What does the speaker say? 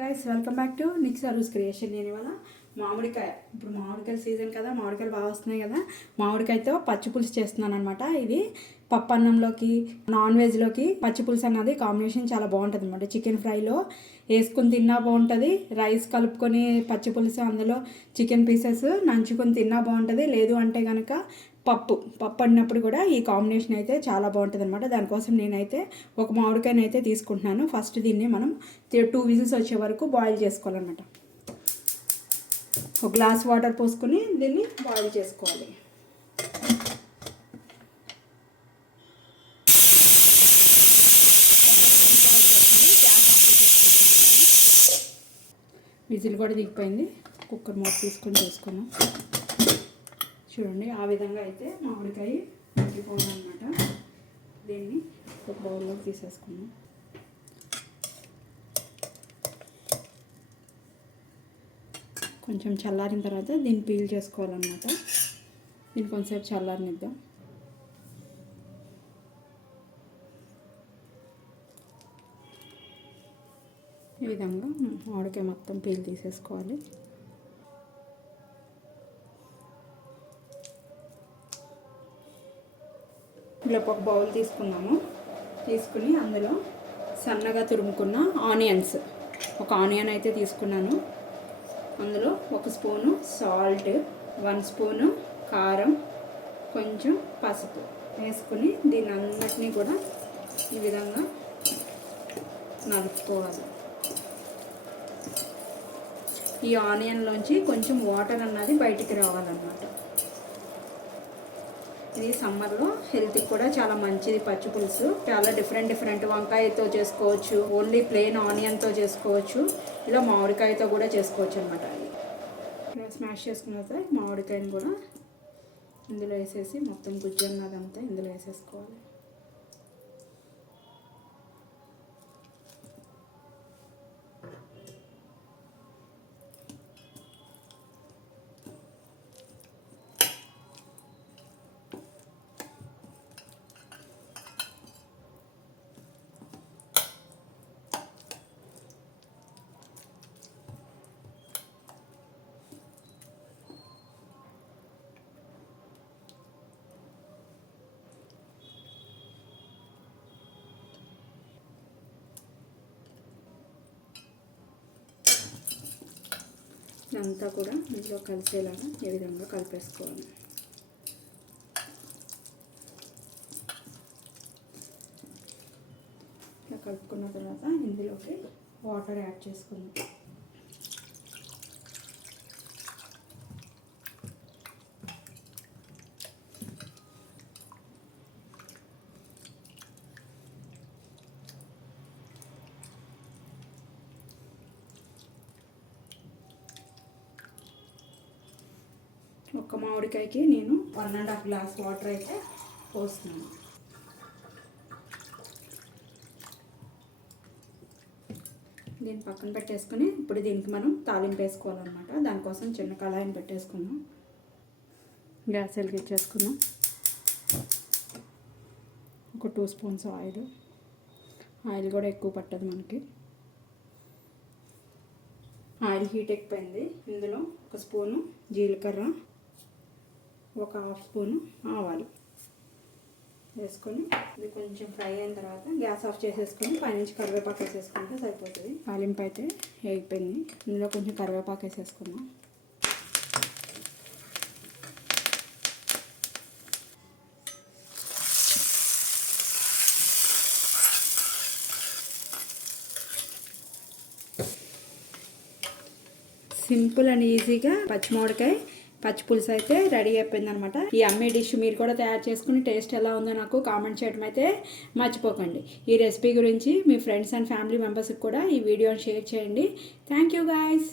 Guys welcome back to నిక్స్ అరూస్ creation నేను ఇవాళ మామిడికాయ ఇప్పుడు మామిడికాయ సీజన్ కదా మామిడికాయలు బాగా వస్తున్నాయి కదా మామిడికాయతో పచ్చి పులుసు చేస్తున్నాను అనమాట ఇది పప్పు అన్నంలోకి నాన్ వెజ్లోకి పచ్చి పులుసు అన్నది కాంబినేషన్ చాలా బాగుంటుంది అనమాట చికెన్ ఫ్రైలో వేసుకుని తిన్నా బాగుంటుంది రైస్ కలుపుకొని పచ్చి పులుసు అందులో చికెన్ పీసెస్ నంచుకొని తిన్నా బాగుంటుంది. లేదు అంటే కనుక పప్పు పప్పు అన్నప్పుడు కూడా ఈ కాంబినేషన్ అయితే చాలా బాగుంటుంది అనమాట దానికోసం నేనైతే ఒక మామిడికాయని అయితే తీసుకుంటున్నాను. ఫస్ట్ దీన్ని మనం టూ విజిల్స్ వచ్చే వరకు బాయిల్ చేసుకోవాలన్నమాట. ఒక గ్లాస్ వాటర్ పోసుకొని దీన్ని బాయిల్ చేసుకోవాలి. విజిల్ కూడా దిగిపోయింది. కుక్కర్ మూత తీసుకొని చేసుకున్నాం చూడండి ఆ విధంగా అయితే మామిడికాయ మగ్గిపోయింది అనమాట దీన్ని ఒక బౌల్లోకి తీసేసుకున్నాం కొంచెం చల్లారిన తర్వాత దీన్ని పీల్ చేసుకోవాలన్నమాట. దీన్ని కొంచెంసేపు చల్లారనిద్దాం. ఈ విధంగా మామిడికాయ మొత్తం పీల్ తీసేసుకోవాలి. ఇలా ఒక బౌల్ తీసుకున్నాము తీసుకుని అందులో సన్నగా తురుముకున్న ఆనియన్స్. ఒక ఆనియన్ అయితే తీసుకున్నాను. అందులో ఒక స్పూను సాల్ట్ వన్ స్పూను కారం కొంచెం పసుపు వేసుకుని దీని అన్నిటినీ కూడా ఈ విధంగా నలుపుకోవాలి. ఈ ఆనియన్లోంచి కొంచెం వాటర్ అన్నది బయటికి రావాలన్నమాట. ఇది సమ్మర్లో హెల్త్కి కూడా చాలా మంచిది. పచ్చి పులుసు చాలా డిఫరెంట్ డిఫరెంట్ వంకాయతో చేసుకోవచ్చు. ఓన్లీ ప్లెయిన్ ఆనియన్తో చేసుకోవచ్చు. ఇలా మామిడికాయతో కూడా చేసుకోవచ్చు అనమాట ఇలా స్మాష్ చేసుకున్న తర్వాత మామిడికాయని కూడా ఇందులో వేసేసి మొత్తం గుజ్జు అన్నదంతా ఇందులో వేసేసుకోవాలి. అంతా కూడా ఇందులో కలిసేలాగా ఏ విధంగా కలిపేసుకోవాలి. ఇలా కలుపుకున్న తర్వాత ఇందులోకి వాటర్ యాడ్ చేసుకుందాం. ఒక్క మామిడికాయకి నేను one and half glass water అయితే పోస్తున్నాను. దీన్ని పక్కన పెట్టేసుకుని ఇప్పుడు దీనికి మనం తాలింపు వేసుకోవాలన్నమాట. దానికోసం చిన్న కళాయిని పెట్టేసుకున్నాం గ్యాస్ వెలిగించేసుకున్నాం ఒక టూ స్పూన్స్ ఆయిల్. ఆయిల్ కూడా ఎక్కువ పట్టదు మనకి. ఆయిల్ హీట్ ఎక్కిపోయింది. ఇందులో ఒక స్పూను జీలకర్ర ఒక హాఫ్ స్పూను ఆవాలు వేసుకొని ఇది కొంచెం ఫ్రై అయిన తర్వాత గ్యాస్ ఆఫ్ చేసేసుకొని పైనుంచి కరివేపాకు వేసేసుకుంటే సరిపోతుంది. తాలింపు అయితే వేగిపోయింది ఇందులో కొంచెం కరివేపాకు వేసేసుకుందాం. సింపుల్ అండ్ ఈజీగా పచ్చిమిడికాయ పచ్చి పులుసు అయితే రెడీ అయిపోయింది అనమాట ఈ అమ్మే డిష్ మీరు కూడా తయారు చేసుకుని టేస్ట్ ఎలా ఉందో నాకు కామెంట్ చేయడం అయితే మర్చిపోకండి. ఈ రెసిపీ గురించి మీ ఫ్రెండ్స్ అండ్ ఫ్యామిలీ మెంబర్స్కి కూడా ఈ వీడియోని షేర్ చేయండి. Thank you guys